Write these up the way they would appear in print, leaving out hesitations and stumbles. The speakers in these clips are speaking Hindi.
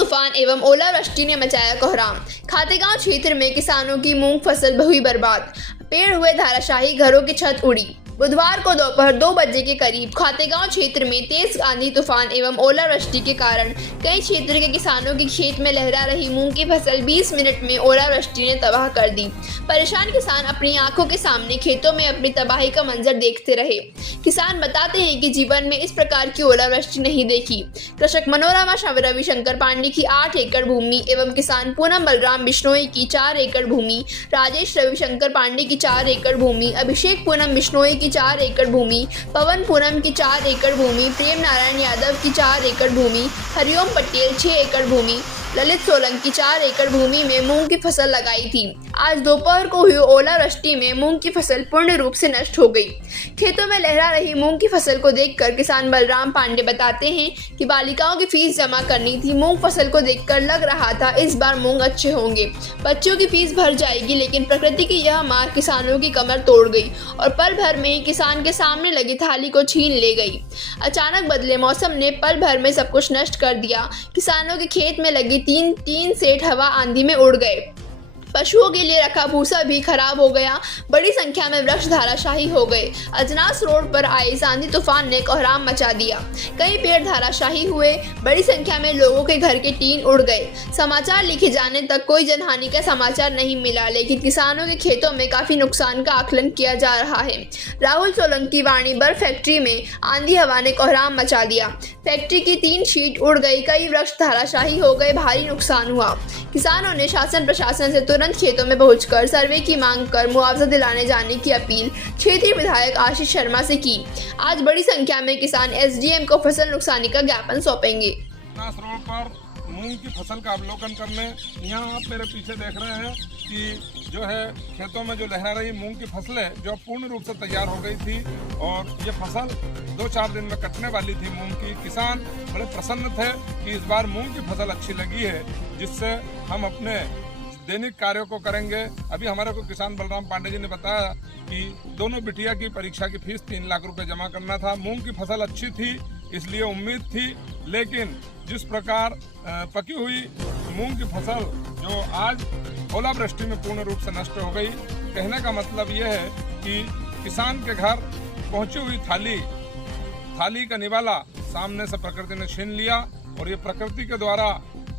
तूफान एवं ओलावृष्टि ने मचाया कोहराम। खातेगांव क्षेत्र में किसानों की मूंग फसल हुई बर्बाद, पेड़ हुए धराशायी, घरों की छत उड़ी। बुधवार को दोपहर 2 बजे के करीब खातेगांव क्षेत्र में तेज आंधी तूफान एवं ओलावृष्टि के कारण कई क्षेत्र के किसानों की खेत में लहरा रही मूंग की फसल 20 मिनट में ओलावृष्टि ने तबाह कर दी। परेशान किसान अपनी आंखों के सामने खेतों में अपनी तबाही का मंजर देखते रहे। किसान बताते हैं कि जीवन में इस प्रकार की ओलावृष्टि नहीं देखी। कृषक मनोरमा रविशंकर पांडे की 8 एकड़ भूमि एवं किसान पूनम बलराम बिश्नोई की 4 एकड़ भूमि, राजेश रविशंकर पांडे की 4 एकड़ भूमि, अभिषेक पूनम बिश्नोई की 4 एकड़ भूमि, पवन पूनम की 4 एकड़ भूमि, प्रेम नारायण यादव की 4 एकड़ भूमि, हरिओम पटेल 6 एकड़ भूमि, ललित सोलंकी 4 एकड़ भूमि में मूंग की फसल लगाई थी। आज दोपहर को हुई ओलावृष्टि में मूंग की फसल पूर्ण रूप से नष्ट हो गई। खेतों में लहरा रही मूंग की फसल को देखकर किसान बलराम पांडे बताते हैं कि बालिकाओं की फीस जमा करनी थी। मूंग फसल को देखकर लग रहा था इस बार मूंग अच्छे होंगे, बच्चों की फीस भर जाएगी, लेकिन प्रकृति की यह मार किसानों की कमर तोड़ गई और पल भर में ही किसान के सामने लगी थाली को छीन ले गई। अचानक बदले मौसम ने पल भर में सब कुछ नष्ट कर दिया। किसानों के खेत में लगी तीन सेठ हवा आंधी में उड़ गए। पशुओं के लिए रखा भूसा भी खराब हो गया। बड़ी संख्या में वृक्ष धराशायी हो गए। अजनास रोड पर आए इस आंधी तूफान ने कोहराम मचा दिया। कई पेड़ धराशायी हुए। बड़ी संख्या में लोगों के घर के टीन उड़ गए। समाचार लिखे जाने तक कोई जनहानि का समाचार नहीं मिला, लेकिन किसानों के खेतों में काफी नुकसान का आकलन किया जा रहा है। राहुल सोलंकी वाणी बर्फ फैक्ट्री में आंधी हवा ने कोहराम मचा दिया। फैक्ट्री की 3 शीट उड़ गई। कई वृक्ष धराशायी हो गए। भारी नुकसान हुआ। किसानों ने शासन प्रशासन से तुरंत खेतों में पहुंचकर सर्वे की मांग कर मुआवजा दिलाने जाने की अपील क्षेत्रीय विधायक आशीष शर्मा से की। आज बड़ी संख्या में किसान एसडीएम को फसल नुकसानी का ज्ञापन सौंपेंगे। रोड पर मूंग की फसल का अवलोकन करने यहाँ आप मेरे पीछे देख रहे हैं कि जो है खेतों में जो लहरा रही मूंग की फसलें जो पूर्ण रूप से तैयार हो गई थी और ये फसल 2-4 दिन में कटने वाली थी मूंग की। किसान बड़े प्रसन्न थे कि इस बार मूंग की फसल अच्छी लगी है, जिससे हम अपने दैनिक कार्यों को करेंगे। अभी हमारे को किसान बलराम पांडे जी ने बताया कि दोनों बिटिया की परीक्षा की फीस 3 लाख रुपए जमा करना था। मूंग की फसल अच्छी थी इसलिए उम्मीद थी, लेकिन जिस प्रकार पकी हुई मूंग की फसल जो आज ओलावृष्टि में पूर्ण रूप से नष्ट हो गई, कहने का मतलब यह है कि किसान के घर पहुंची हुई थाली का निवाला सामने से प्रकृति ने छीन लिया। और ये प्रकृति के द्वारा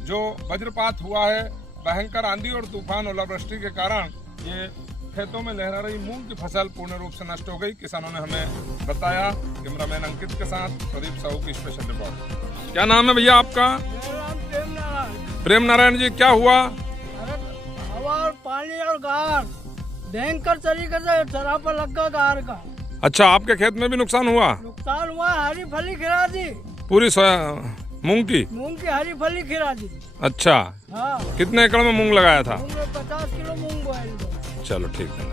जो वज्रपात हुआ है, भयंकर आंधी और तूफान ओलावृष्टि के कारण ये खेतों में लहरा रही मूंग की फसल पूर्ण रूप से नष्ट हो गई। किसानों ने हमें बताया। कैमरामैन अंकित के साथ प्रदीप साहू की स्पेशल रिपोर्ट। क्या नाम है भैया आपका? प्रेम नारायण जी, क्या हुआ? हवा और पानी और गार भयंकर तरीके से चरा पर लगा गार का। अच्छा, आपके खेत में भी नुकसान हुआ? नुकसान हुआ, हरी फली खिरा दी पूरी मूंग की हरी फली खिरा दी। अच्छा, हाँ। कितने एकड़ में मूंग लगाया था? 50 किलो मूंग बोया। चलो ठीक है।